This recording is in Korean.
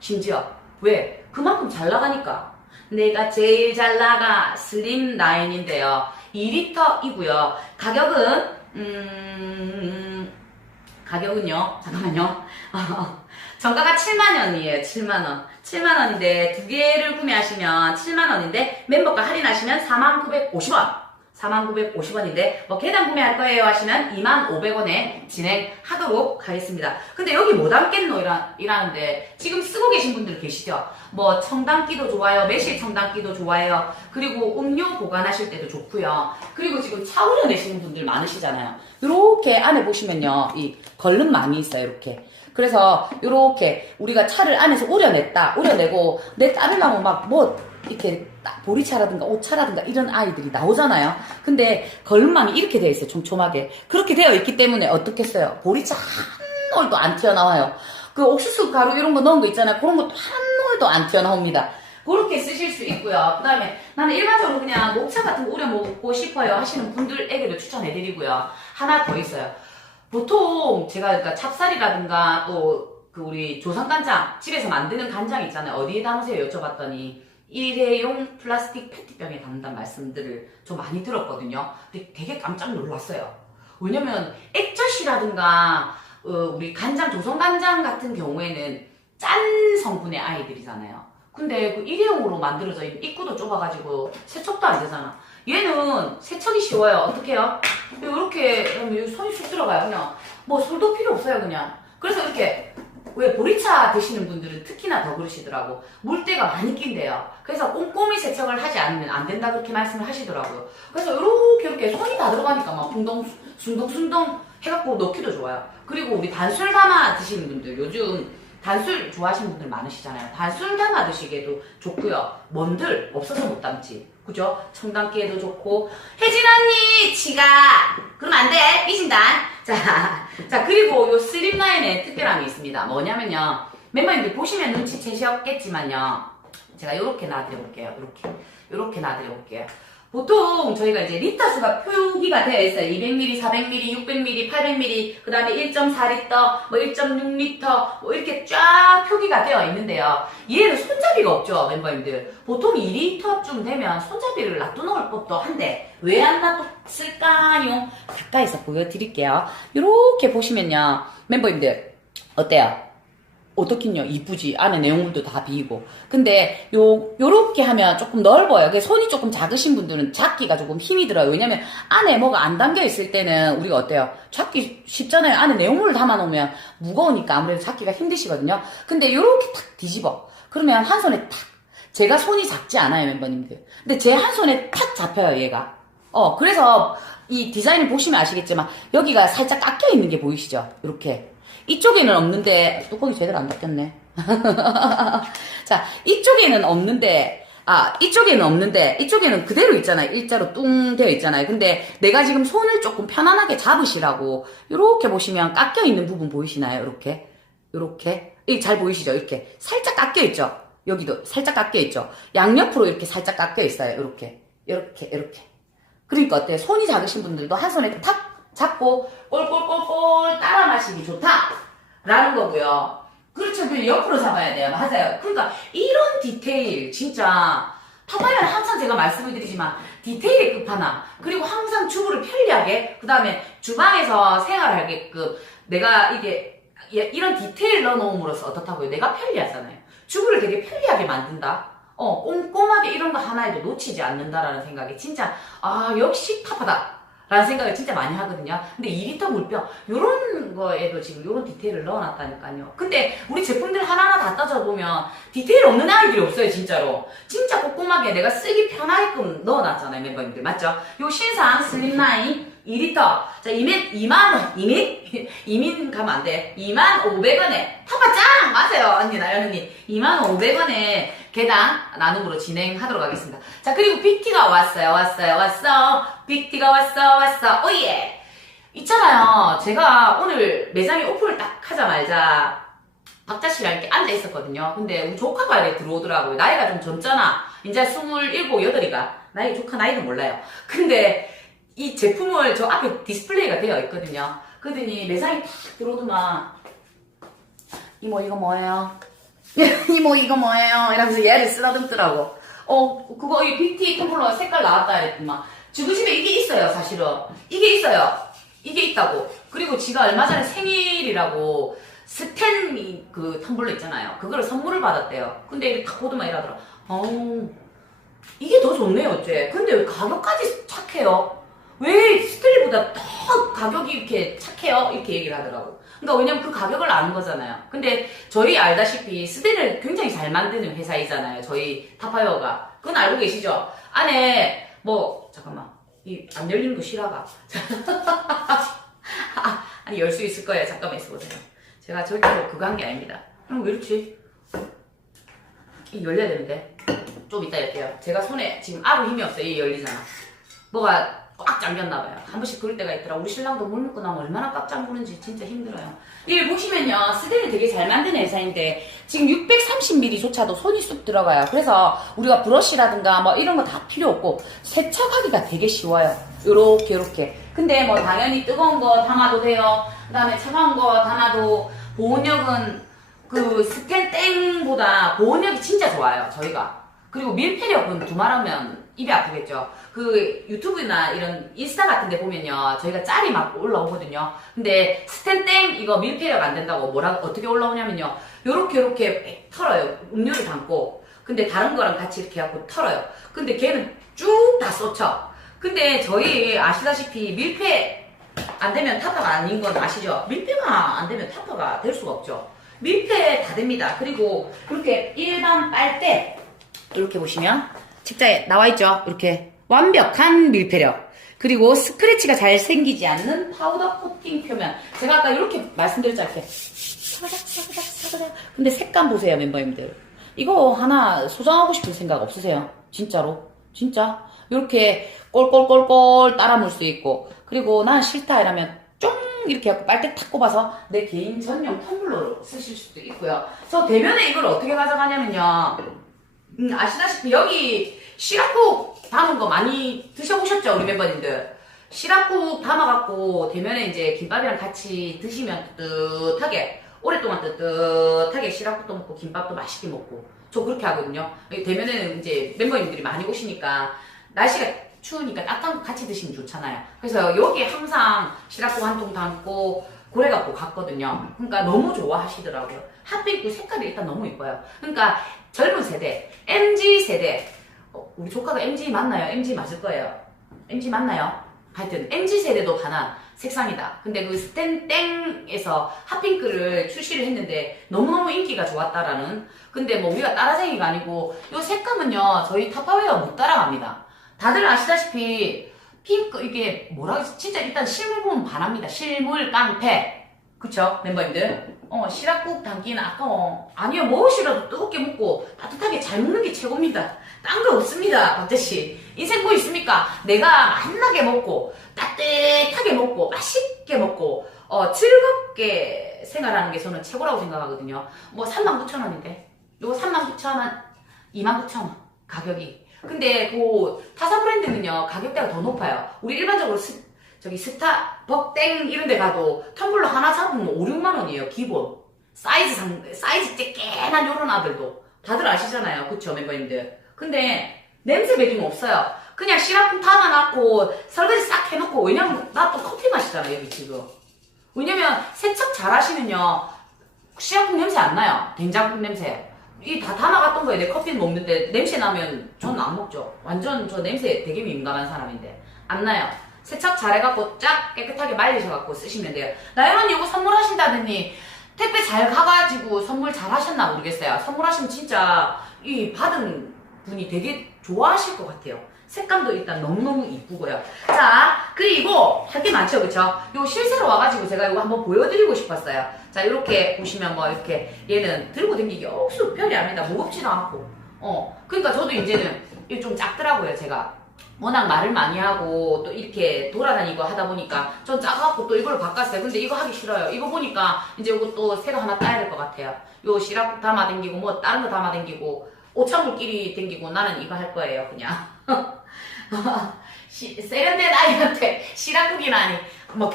심지어. 왜? 그만큼 잘 나가니까. 내가 제일 잘 나가 슬림 라인인데요. 2리터이고요. 가격은 음 가격은요. 잠깐만요. 정가가 7만원이에요. 7만원. 7만원인데 두 개를 구매하시면 7만원인데 멤버가 할인하시면 4950원. 4950원인데 뭐 계단 구매할 거예요 하시면 2500원에 진행하도록 하겠습니다. 근데 여기 못 담겠노 이라, 이라는데 지금 쓰고 계신 분들 계시죠? 뭐 청담기도 좋아요. 매실 청담기도 좋아요. 그리고 음료 보관하실 때도 좋고요. 그리고 지금 차 우려내시는 분들 많으시잖아요. 이렇게 안에 보시면요. 이 걸름 많이 있어요. 이렇게. 그래서 이렇게 우리가 차를 안에서 우려냈다. 우려내고 내 나면 막뭐 이렇게 딱 보리차라든가 옷차라든가 이런 아이들이 나오잖아요. 근데 걸음망이 이렇게 되어 있어요. 촘촘하게. 그렇게 되어 있기 때문에 어떻겠어요? 보리차 한 올도 안 튀어나와요. 그 옥수수 가루 이런 거 넣은 거 있잖아요. 그런 것도 한 올도 안 튀어나옵니다. 그렇게 쓰실 수 있고요. 그 다음에 나는 일반적으로 그냥 녹차 같은 거 우려 먹고 싶어요 하시는 분들에게도 추천해드리고요. 하나 더 있어요. 보통 제가 그러니까 찹쌀이라든가 또 그 우리 조선 간장 집에서 만드는 간장 있잖아요. 어디에 담으세요? 여쭤봤더니 일회용 플라스틱 페트병에 담는다는 말씀들을 좀 많이 들었거든요. 근데 되게 깜짝 놀랐어요. 왜냐면 액젓이라든가 어, 우리 간장, 조선간장 같은 경우에는 짠 성분의 아이들이잖아요. 근데 그 일회용으로 만들어져 있는 입구도 좁아가지고 세척도 안 되잖아. 얘는 세척이 쉬워요. 어떻게 해요? 이렇게 하면 손이 쑥 들어가요. 그냥 뭐 술도 필요 없어요. 그냥. 그래서 이렇게 왜 보리차 드시는 분들은 특히나 더 그러시더라고. 물때가 많이 낀대요. 그래서 꼼꼼히 세척을 하지 않으면 안 된다 그렇게 말씀을 하시더라고요. 그래서 이렇게 이렇게 손이 다 들어가니까 막 붕덩 순덩 순덩 해갖고 넣기도 좋아요. 그리고 우리 단술 담아 드시는 분들 요즘 단술 좋아하시는 분들 많으시잖아요. 단술 담아 드시기에도 좋고요. 뭔들 없어서 못 담지. 그죠? 청담기에도 좋고 혜진 언니 지가 그러면 안 돼. 삐진다. 자, 자 그리고 요 슬립라인에 특별함이 있습니다. 뭐냐면요. 멤버님들 보시면 눈치채셨겠지만요. 제가 이렇게 놔드려 볼게요. 이렇게 이렇게 놔드려 볼게요. 보통 저희가 이제 리터 수가 표기가 되어 있어요. 200ml, 400ml, 600ml, 800ml, 그 다음에 1.4리터, 뭐 1.6리터, 뭐 이렇게 쫙 표기가 되어 있는데요. 얘는 손잡이가 없죠, 멤버님들. 보통 2리터쯤 되면 손잡이를 놔두놓을 법도 한데, 왜 안 놔뒀을까요? 가까이서 보여드릴게요. 이렇게 보시면요. 멤버님들, 어때요? 어떻긴요 이쁘지. 안에 내용물도 다 비이고. 근데 요 요렇게 하면 조금 넓어요. 그 손이 조금 작으신 분들은 잡기가 조금 힘이 들어요. 왜냐면 안에 뭐가 안 담겨 있을 때는 우리가 어때요? 잡기 쉽잖아요. 안에 내용물을 담아 놓으면 무거우니까 아무래도 잡기가 힘드시거든요. 근데 요렇게 탁 뒤집어. 그러면 한 손에 탁. 제가 손이 작지 않아요 멤버님들. 근데 제 한 손에 탁 잡혀요 얘가. 어 그래서 이 디자인을 보시면 아시겠지만 여기가 살짝 깎여 있는 게 보이시죠? 이렇게 이쪽에는 없는데 뚜껑이 제대로 안 닫혔네. 자, 이쪽에는 없는데 아, 이쪽에는 없는데 이쪽에는 그대로 있잖아요. 일자로 뚱 되어 있잖아요. 근데 내가 지금 손을 조금 편안하게 잡으시라고 이렇게 보시면 깎여 있는 부분 보이시나요? 이렇게. 이렇게. 이잘 보이시죠? 이렇게 살짝 깎여 있죠. 여기도 살짝 깎여 있죠. 양옆으로 이렇게 살짝 깎여 있어요. 이렇게. 이렇게 이렇게. 그러니까 어때? 손이 작으신 분들도 한 손에 탁 잡고 꼴꼴꼴꼴 따라 마시기 좋다. 라는 거고요. 그렇죠. 그 옆으로 잡아야 돼요. 맞아요. 그러니까 이런 디테일 진짜 파파야는 항상 제가 말씀을 드리지만 디테일의 끝판왕 그리고 항상 주부를 편리하게 그 다음에 주방에서 생활하게끔 내가 이게 예, 이런 디테일 넣어놓음으로써 어떻다고요? 내가 편리하잖아요. 주부를 되게 편리하게 만든다. 어, 꼼꼼하게 이런 거 하나에도 놓치지 않는다라는 생각이 진짜 아 역시 탑하다. 라는 생각을 진짜 많이 하거든요. 근데 2리터 물병 요런 거에도 지금 요런 디테일을 넣어놨다니까요. 근데 우리 제품들 하나하나 다 따져보면 디테일 없는 아이들이 없어요 진짜로. 진짜 꼼꼼하게 내가 쓰기 편하게끔 넣어놨잖아요 멤버님들 맞죠? 요 신상 슬림라인 2리터 자 2만 2만원 2민? 2민 가면 안 돼. 2만 500원에 타파 짱! 맞아요 언니 나연 언니 2만 500원에 개당 나눔으로 진행하도록 하겠습니다. 자 그리고 빅티가 왔어요 왔어요 왔어 빅티가 왔어 왔어 오예 있잖아요 제가 오늘 매장에 오픈을 딱 하자마자 박자 씨랑 이렇게 앉아 있었거든요. 근데 우리 조카가 이렇게 들어오더라고요. 나이가 좀 젊잖아. 이제 27, 8이가. 나이 조카 나이는 몰라요. 근데 이 제품을 저 앞에 디스플레이가 되어 있거든요. 그러더니 매장에 탁 들어오더만 이모 이거 뭐예요? 이모 이거 뭐예요? 이러면서 얘를 쓰다듬더라고. 어 그거 이 빅티 텀블러 색깔 나왔다 이랬더만 지금 집에 이게 있어요 사실은. 이게 있어요. 이게 있다고. 그리고 지가 얼마 전에 생일이라고 스탠 그 텀블러 있잖아요. 그거를 선물을 받았대요. 근데 이렇게 딱 보더만 이러더라. 어우 이게 더 좋네요 어째. 근데 왜 가격까지 착해요? 왜 스틸보다 더 가격이 이렇게 착해요? 이렇게 얘기를 하더라고 그러니까 왜냐면 그 가격을 아는 거잖아요 근데 저희 알다시피 스텐을 굉장히 잘 만드는 회사이잖아요. 저희 타파이어가. 그건 알고 계시죠? 안에 뭐 잠깐만 이 안 열리는 거. 아, 아니 열 수 있을 거예요. 잠깐만 있어보세요. 제가 절대로 그거 한 게 아닙니다. 음, 왜 이렇지? 이 열려야 되는데 좀 이따 열게요. 제가 손에 지금 아무 힘이 없어요. 이 열리잖아. 뭐가 꽉 잠겼나 봐요. 한 번씩 그럴 때가 있더라. 우리 신랑도 물 먹고 나면 얼마나 꽉 잠그는지 진짜 힘들어요. 이걸 보시면요. 스테를 되게 잘 만드는 회사인데 지금 630ml조차도 손이 쑥 들어가요. 그래서 우리가 브러쉬라든가 뭐 이런 거 다 필요 없고 세척하기가 되게 쉬워요. 요렇게 요렇게. 근데 뭐 당연히 뜨거운 거 담아도 돼요. 그 다음에 차가운 거 담아도 보온력은 그 스텐 땡보다 보온력이 진짜 좋아요. 저희가. 그리고 밀폐력은 두말하면 입이 아프겠죠. 그 유튜브나 이런 인스타 같은 데 보면요. 저희가 짤이 막 올라오거든요. 근데 스탠땡 이거 밀폐력 안 된다고 뭐라 어떻게 올라오냐면요. 요렇게 요렇게 털어요. 음료를 담고. 근데 다른 거랑 같이 이렇게 해갖고 털어요. 근데 걔는 쭉 다 쏟쳐. 근데 저희 아시다시피 밀폐 안 되면 타파가 아닌 건 아시죠? 밀폐가 안 되면 타파가 될 수가 없죠. 밀폐 다 됩니다. 그리고 이렇게 일반 빨대 이렇게 보시면 책자에 나와 있죠. 이렇게 완벽한 밀폐력. 그리고 스크래치가 잘 생기지 않는 파우더 코팅 표면. 제가 아까 이렇게 말씀드렸잖아요. 이렇게 사그닥 사그닥 사그닥. 근데 색감 보세요, 멤버님들. 이거 하나 소장하고 싶은 생각 없으세요? 진짜로? 진짜? 이렇게 꼴꼴꼴꼴 따라 물 수 있고. 그리고 난 싫다 이러면 쫑 이렇게 하고 빨대 탁 꼽아서 내 개인 전용 텀블러로 쓰실 수도 있고요. 저 대면에 이걸 어떻게 가져가냐면요. 음, 아시다시피 여기 시라국 담은 거 많이 드셔보셨죠 우리 멤버님들? 시라국 담아갖고 대면에 이제 김밥이랑 같이 드시면 뜨뜻하게 오랫동안 뜨뜻하게 시라국도 먹고 김밥도 맛있게 먹고. 저 그렇게 하거든요. 대면에는 이제 멤버님들이 많이 오시니까 날씨가 추우니까 따뜻한 거 같이 드시면 좋잖아요. 그래서 여기 항상 시라국 한 통 담고 고래 갖고 갔거든요 그러니까 너무 좋아하시더라고요 핫핑크 색깔이 일단 너무 이뻐요 그러니까 젊은 세대, MG 세대. 어, 우리 조카가 MG 맞나요? MG 맞을 거예요. MG 맞나요? 하여튼 MG 세대도 반한 색상이다. 근데 그 스탠땡에서 핫핑크를 출시를 했는데 너무너무 인기가 좋았다라는. 근데 뭐 우리가 따라쟁이가 아니고 이 색감은요 저희 타파웨어 못 따라갑니다. 다들 아시다시피 핑크 이게 뭐라 그러지? 진짜 일단 실물 보면 반합니다. 실물 깡패. 그쵸 멤버님들? 어, 시락국 담기는 아까워. 아니요, 무엇이라도 뜨겁게 먹고 따뜻하게 잘 먹는 게 최고입니다. 딴 거 없습니다, 박재씨. 인생 뭐 있습니까? 내가 맛나게 먹고, 따뜻하게 먹고, 맛있게 먹고, 어, 즐겁게 생활하는 게 저는 최고라고 생각하거든요. 뭐, 39,000원인데. 요거 39,000원, 29,000원. 가격이. 근데 그 타사 브랜드는요, 가격대가 더 높아요. 우리 일반적으로 스, 저기 스타, 벅땡 이런 데 가도 텀블러 하나 잡으면 5, 6만 원이에요, 기본. 사이즈 상, 사이즈 쬐깨난 요런 아들도. 다들 아시잖아요. 그쵸, 멤버님들. 근데 냄새 배김 없어요. 그냥 시라품 담아놨고 설거지 싹 해놓고 왜냐면 나 또 커피 마시잖아, 여기 지금. 왜냐면 세척 잘 하시면요. 시라품 냄새 안 나요. 된장국 냄새. 이 다 담아갔던 거에 내 커피는 먹는데 냄새 나면 저는 안 먹죠. 완전 저 냄새 되게 민감한 사람인데. 안 나요. 세척 잘해갖고 쫙 깨끗하게 말리셔갖고 쓰시면 돼요. 나연 언니 이거 선물하신다더니 택배 잘 가가지고 선물 잘 하셨나 모르겠어요. 선물하시면 진짜 이 받은 분이 되게 좋아하실 것 같아요. 색감도 일단 너무너무 이쁘고요. 자, 그리고 할 게 많죠, 그쵸? 요 실제로 와가지고 제가 이거 한번 보여드리고 싶었어요. 자, 이렇게 보시면 뭐 이렇게 얘는 들고 다니기 억수 편리 합니다. 무겁지도 않고. 어, 그러니까 저도 이제는 이게 좀 작더라고요, 제가. 워낙 말을 많이 하고 또 이렇게 돌아다니고 하다 보니까 전 작아갖고 또 이걸 바꿨어요. 근데 이거 하기 싫어요. 이거 보니까 이제 또 새로 하나 따야 될 것 같아요. 요 시락 담아 댕기고 뭐 다른 거 담아 댕기고 오차물끼리 댕기고 나는 이거 할 거예요. 그냥. 시, 세련된 아이한테 시락국이라니 뭐